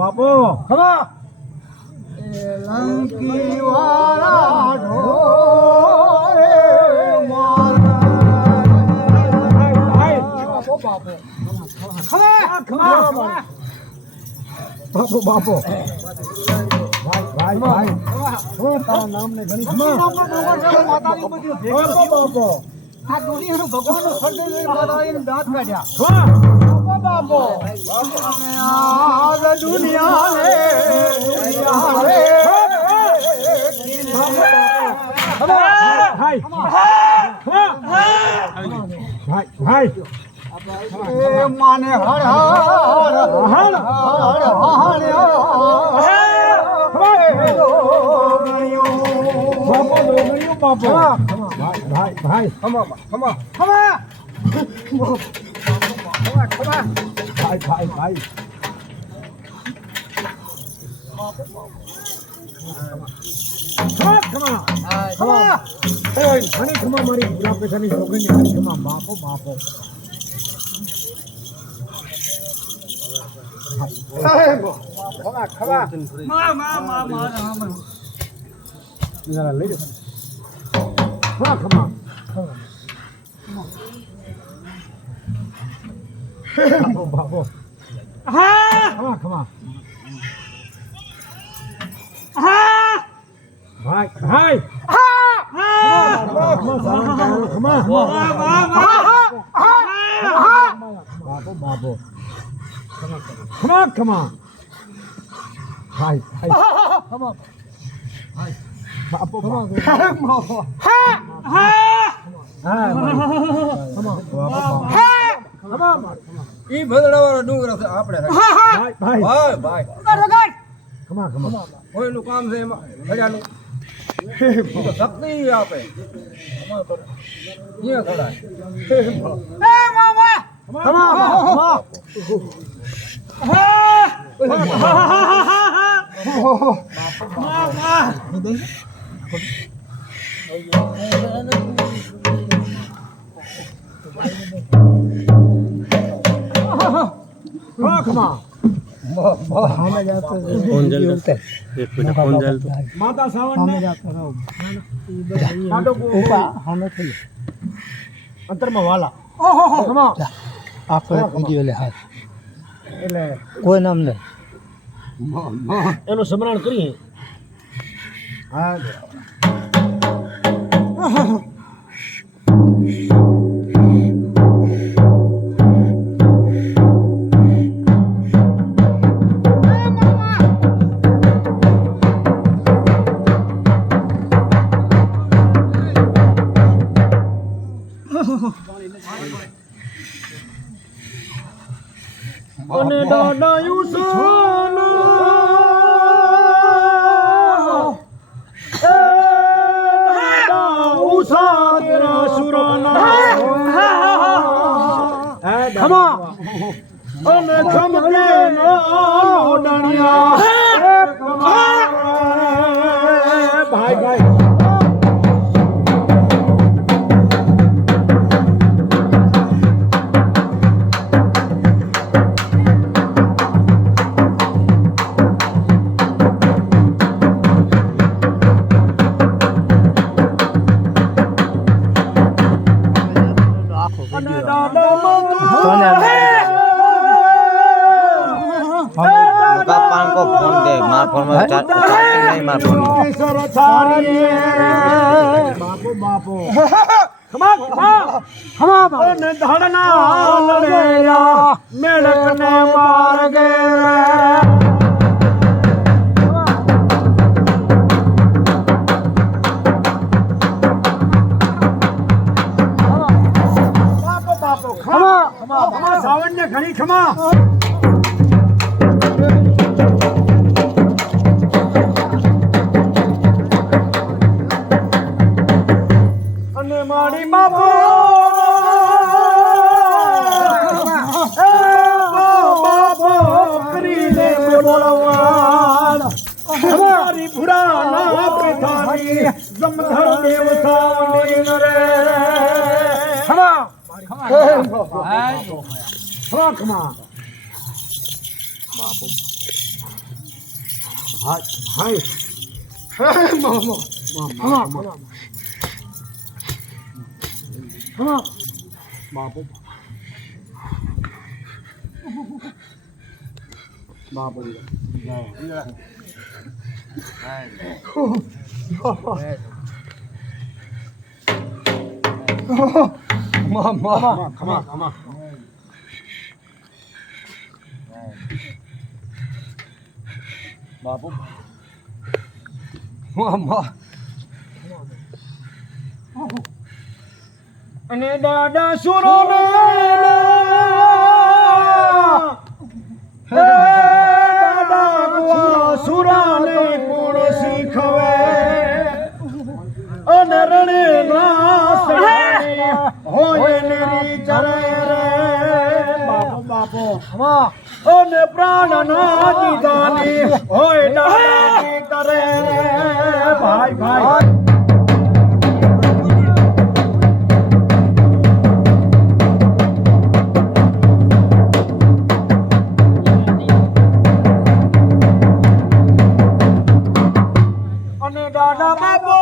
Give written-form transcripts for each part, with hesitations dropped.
બાપો ખમા લંકી વાળા ઢોરે બાપો ભાઈ તારા નામ ને ઘણી બાપો આ દુનિયાનો ભગવાનનો ખર્ચો લઈને દાંત કાઢ્યા બાપો આ દુનિયા રે ભાઈ માને હર હર ભાઈ મારી પૂરા પૈસાની છોકરીની ખમા બાપો બાપો લઈ ખમા બાપો ખમા ભાઈ બાપો ખમા ભાઈ બાપો ઈ ભદડાવાળો ડુંગર છે આપણે ભાઈ કોઈનું કામ છે એમાં ભજાનું શક્તિ આપે माता सावन में जाता रहो अंतर में वाला આખો વિડિયો લે હાથ એટલે કોઈ નામ નહીં એનું સ્મરણ કરીએ હા અને દાદાયું સોનો એ દાદા ઉસાગરા સુરના ખમા અને ખમકે ઓડણિયા ભાઈ पान को फोन दे मार फोन में नहीं मार फोन बापो बापो खमा ने धड़ना लड़ेया मेढक ने मार गए खमा सावन ने घणी खमा અને મારી બાપો બાપો કરીને બોલવા અમારી સુરાના પિતાની જમધર દેવ સાવડી રે ખમા ખમા ખમા બાપુ હાય હાય મામો ખમા ખમા ખમા બાપુ બાપુ Mama, come on, come on. Babu. Mama. અને દાદા સુરો ને હે દાદા સુરાને કોણ શીખવે અને રણે ના હોય નેરી ચરે રે બાપો બાપો અને પ્રાણ ના દીદાની હોય દાદાની તરે રે ભાઈ ભાઈ અને દાદા બાપો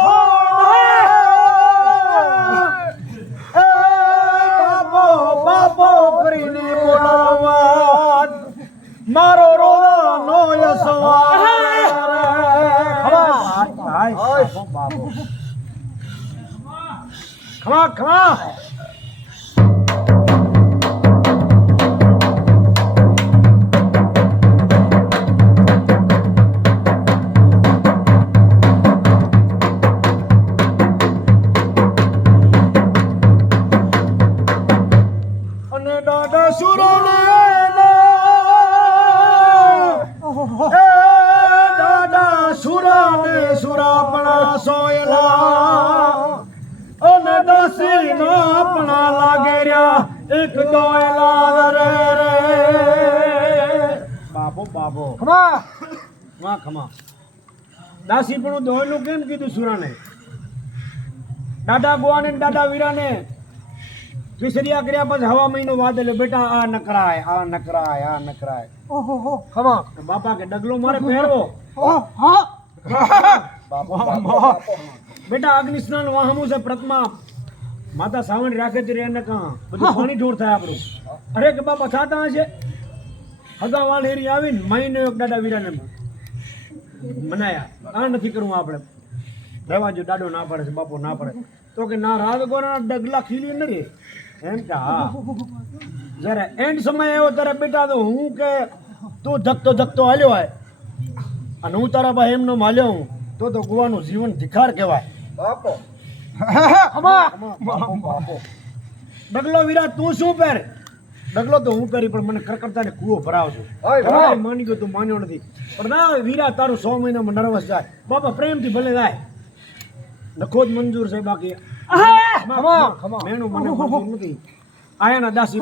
બાપો કરીને બોલાવા મારો રોવાનો યસવાર ખમા ખમા દાદા સુરો દાદા સુરા ને સુરાપણા સોયલા અને દસી નાપણા લાગે રહ્યા એક દોયલા રે રે બાપો બાપો ખમા ખમા ખમા દાસી પણ દોયલું કેમ કીધું સુરાને દાદા ગોવાને દાદા વીરાને કેસરિયા કર્યા પછી હવા મહિનો વાદળ બેટા આ નકરાય આ નકરાય આ નકરાય ઓહો ખમા બાપા કે ડગલો મારે પહેરવો બેટા અગ્નિ સ્નાન વાહમું છે પ્રતમા માતા સાવણી રાખે છે એને કા બધું પાણી ઢોર થાય આપણું અરે કે બાપા થાતા હશે હગાવાળ હેરી આવીને મહિને એક દાદા વીરાને મનાયા આ નથી કરવું આપણે રહેવા જો દાડો ના પડે છે બાપો ના પડે તો કે ના રાગ ગોરા ડગલા ખીલી ન રે એમ કે હા જયારે એન્ડ સમય આવ્યો ત્યારે બેટા તો હું કે તું ધકતો ધકતો હાલ્યો હોય અને હું તારા ભાઈ એમનો હાલ્યો હું તો ગોવાનું જીવન ધિખાર કહેવાય બાપો ડગલો વિરાટ તું શું પહેર ડગલો તો હું પહેરી પણ મને કરકરતા ને કૂવો ભરાવજો માની ગયો તું માન્યો નથી પણ ના વીરા તારું 100 મહિનામાં નર્વસ જાય બાપા પ્રેમથી ભલે જાય લખો જ મંજૂર છે બાકી મેનું મને મંજૂર નથી આયાના દાસી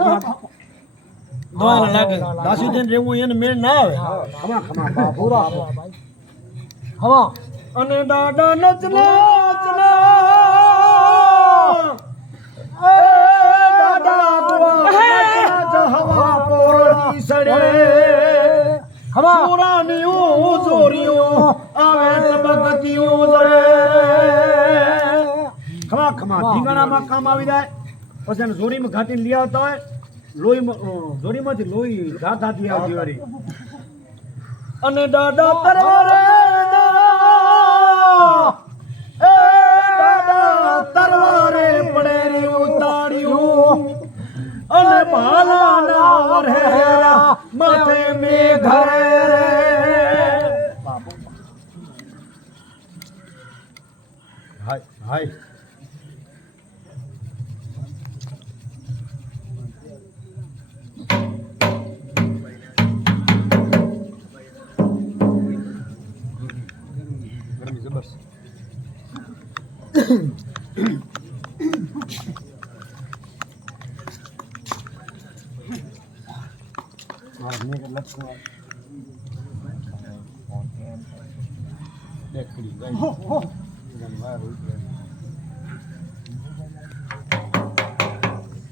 દ્વારા લાગે દાસી જઈને રહેવું એને મેળ ના આવે ખમા ખમા પૂરા ખમા અને દાદા નચના દાદા હવા પોરની સડે ખમા સુરાનીઓ જોરીઓ આવે તબકતીઓ જડે ખમા ખમા ઠીંગાણામાં કામ આવી જાય પછી એને જોરીમાં ઘાટીને લઈ આવતા હોય લોહીમાં જોરીમાંથી લોહી ઘાતાથી આવતી વારી અને દાદા તરવારે એ દાદા તરવારે પડે રે ઉતાર્યું અને ભાલાના રેરા માથે મે ઘરે રે હાય હાય દેખડી હો, હો. ગઈ વાર ઉતરે